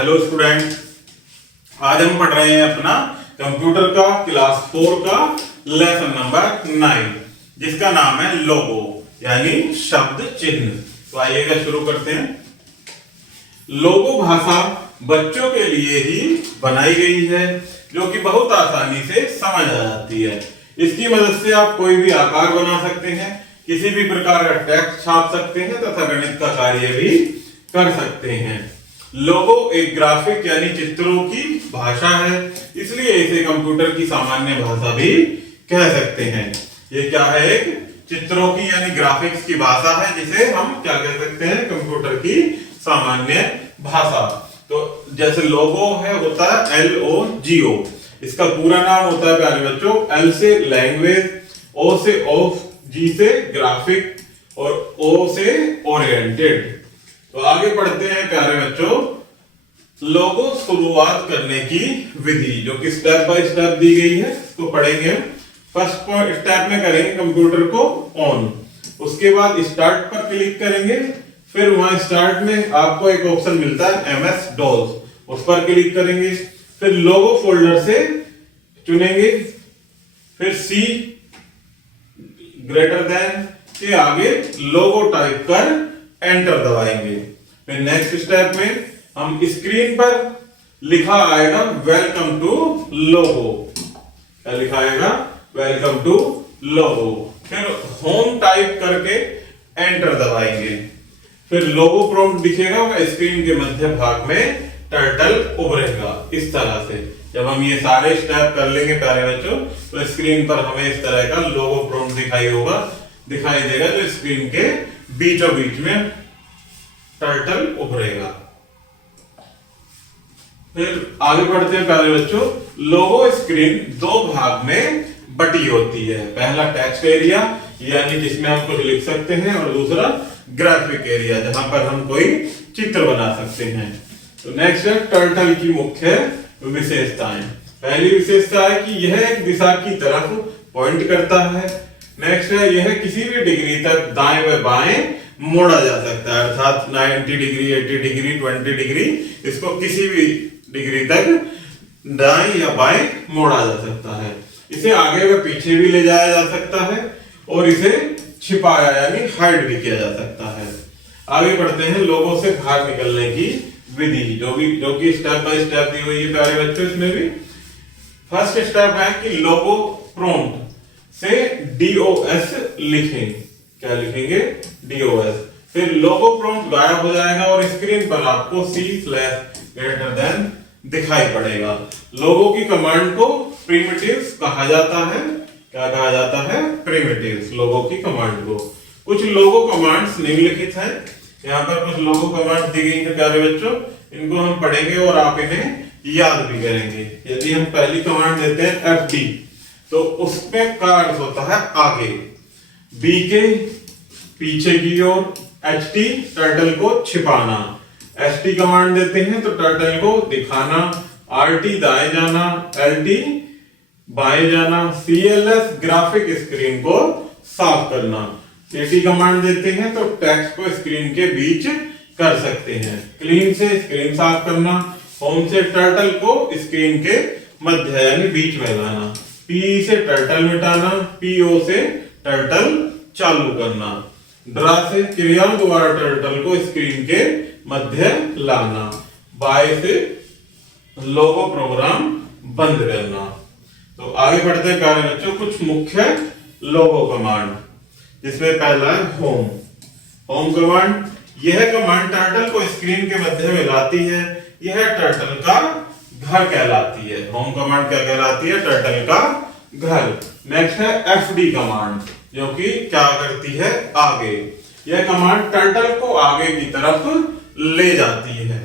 Hello student, आज हम पढ़ रहे हैं अपना कंप्यूटर का क्लास 4 का लेसन नंबर 9 जिसका नाम है लोगो यानी शब्द चिन्ह। तो आइएगा शुरू करते हैं। लोगो भाषा बच्चों के लिए ही बनाई गई है जो कि बहुत आसानी से समझ आ जाती है। इसकी मदद से आप कोई भी आकार बना सकते हैं, किसी भी प्रकार का टेक्स्ट छाप सकते हैं तथा गणित का कार्य भी कर सकते हैं। लोगो एक ग्राफिक यानी चित्रों की भाषा है, इसलिए इसे कंप्यूटर की सामान्य भाषा भी कह सकते हैं। ये क्या है? एक चित्रों की यानी ग्राफिक्स की भाषा है जिसे हम क्या कह सकते हैं? कंप्यूटर की सामान्य भाषा। तो जैसे लोगो है होता है LOGO, इसका पूरा नाम होता है प्यारे बच्चों L से लैंग्वेज, O से ऑफ, G से ग्राफिक और O से ओरिएंटेड। तो आगे पढ़ते हैं प्यारे बच्चों। लोगो शुरुआत करने की विधि जो कि स्टेप बाय स्टेप दी गई है तो पढ़ेंगे। फर्स्ट स्टेप में करेंगे कंप्यूटर को ऑन, उसके बाद स्टार्ट पर क्लिक करेंगे, फिर वहां स्टार्ट में आपको एक ऑप्शन मिलता है MS DOS, उस पर क्लिक करेंगे, फिर लोगो फोल्डर से चुनेंगे, फिर C ग्रेटर देन के आगे लोगो टाइप कर एंटर दबाएंगे। फिर नेक्स्ट स्टेप में हम स्क्रीन पर लिखा आएगा वेलकम टू लोगो, क्या लिखा आएगा? वेलकम टू लोगो। फिर होम टाइप करके एंटर दबाएंगे, फिर लोगो प्रॉम्प्ट दिखेगा और स्क्रीन के मध्य भाग में टर्टल उभरेगा। इस तरह से जब हम ये सारे स्टेप कर लेंगे प्यारे बच्चों तो स्क्रीन पर हमें इस तरह का लोगो प्रॉम्प्ट दिखाई देगा जो स्क्रीन के बीचों बीच में टर्टल उभरेगा। फिर आगे बढ़ते हैं प्यारे बच्चों। लोगो स्क्रीन दो भाग में बटी होती है, पहला टेक्स्ट एरिया यानी जिसमें हम कुछ लिख सकते हैं और दूसरा ग्राफिक एरिया जहां पर हम कोई चित्र बना सकते हैं। तो नेक्स्ट है टर्टल की मुख्य विशेषताएं। पहली विशेषता है कि यह एक दिशा की तरफ पॉइंट करता है। नेक्स्ट है यह किसी भी डिग्री तक दाएं व बाएं मोड़ा जा सकता है, अर्थात 90 डिग्री, 80 डिग्री, 20 डिग्री, इसको किसी भी डिग्री तक दाएं या बाएं मोड़ा जा सकता है। इसे आगे व पीछे भी ले जाया जा सकता है और इसे छिपाया यानी हाइड भी किया जा सकता है। आगे बढ़ते हैं लोगों से बाहर निकलने की विधि जो कि स्टेप बाय स्टेप दी हुई है प्यारे बच्चों। इसमें भी फर्स्ट स्टेप है कि लोगो प्रॉम्प्ट से DOS लिखें। क्या लिखेंगे? DOS। फिर लोगो प्रॉम्प्ट गायब हो जाएगा और स्क्रीन पर आपको C/greater दिखाई पड़ेगा। लोगो की कमांड को प्रिमिटिव्स कहा जाता है। क्या कहा जाता है? प्रिमिटिव्स। लोगो की कमांड को कुछ लोगो कमांड्स निम्नलिखित हैं। यहाँ पर कुछ लोगो कमांड दी गई है प्यारे बच्चों, इनको हम पढ़ेंगे और आप इन्हें याद भी करेंगे। यदि हम पहली कमांड देते हैं FD तो उसमें का अर्थ होता है आगे, B के पीछे की ओर, HT टर्टल को छिपाना, ST कमांड देते हैं तो टर्टल को दिखाना, RT दाएं जाना, LT बाएं जाना, CLS ग्राफिक स्क्रीन को साफ करना, CT कमांड देते हैं तो टेक्स्ट को स्क्रीन के बीच कर सकते हैं, क्लीन से स्क्रीन साफ करना, होम से टर्टल को स्क्रीन के मध्य यानी बीच में लाना, PE से टर्टल मिटाना, PO से टर्टल चालू करना, ड्रा से क्रिया द्वारा टर्टल को स्क्रीन के मध्य लाना, बाय से लोगो प्रोग्राम बंद करना। तो आगे बढ़ते हैं प्यारे बच्चों कुछ मुख्य लोगो कमांड, जिसमें पहला है होम कमांड। यह कमांड टर्टल को स्क्रीन के मध्य में लाती है, यह टर्टल का घर कहलाती है। होम कमांड क्या कहलाती है? टर्टल का घर। नेक्स्ट है FD कमांड जो कि क्या करती है? आगे। यह कमांड टर्टल को आगे की तरफ ले जाती है।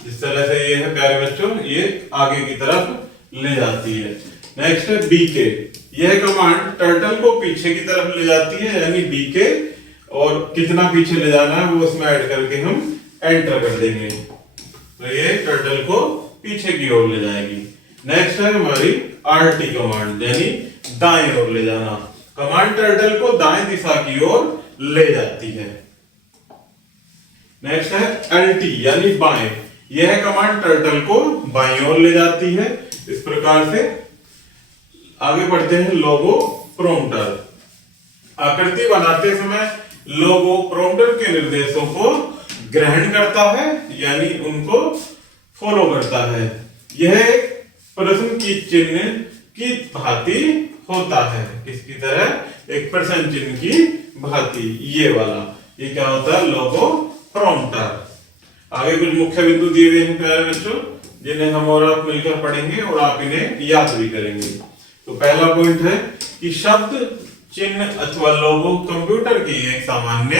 जिस तरह से ये है प्यारे बच्चों, ये आगे की तरफ ले जाती है। नेक्स्ट है BK। यह कमांड टर्टल को पीछे की तरफ ले जाती है यानी BK, और कितना पीछे ले जाना है वो उसमें ऐड करके हम एंटर कर देंगे तो ये टर्टल को पीछे की ओर ले जाएगी। नेक्स्ट है हमारी RT कमांड यानी दाएं ओर ले जाना। कमांड टर्टल को दाएं दिशा की ओर ले जाती है। नेक्स्ट है LT यानी बाएं, यह कमांड टर्टल को बाईं ओर ले जाती है। इस प्रकार से आगे बढ़ते हैं। लोगो प्रॉम्प्टर। आकृति बनाते समय लोगो प्रॉम्प्टर के निर्देशों को ग्रहण करता है, यानी उनको फॉलो करता है। यह एक प्रश्न की चिन्ह की भांति होता है। किसकी तरह? एक प्रश्न चिन्ह की भांति। ये वाला, ये क्या होता है? लोगो प्रॉम्प्टर। आगे कुछ मुख्य बिंदु दिए गए हैं प्यारे बच्चों, जिन्हें हम और आप मिलकर पढ़ेंगे और आप इन्हें याद भी करेंगे। तो पहला पॉइंट है कि शब्द, चिन्ह अथवा लोगो कंप्यूटर की एक सामान्य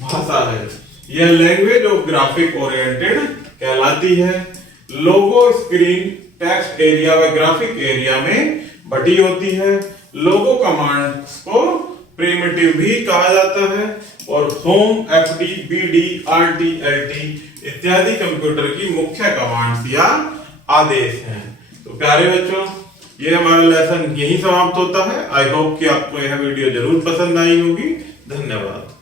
भाषा है। यह लैंग्वेज ऑफ ग्राफिक ओरिएंटेड कहलाती है। लोगो स्क्रीन टेक्स्ट एरिया व ग्राफिक एरिया में बटी होती है। लोगो कमांड्स को प्रिमिटिव भी कहा जाता है और home, FD, BD, RT, LT इत्यादि कंप्यूटर की मुख्य कमांड्स या आदेश हैं। तो प्यारे बच्चों, ये हमारा लेसन यही समाप्त होता है। आई होप कि आपको यह वीडियो जरूर पसंद आई होगी। धन्यवाद।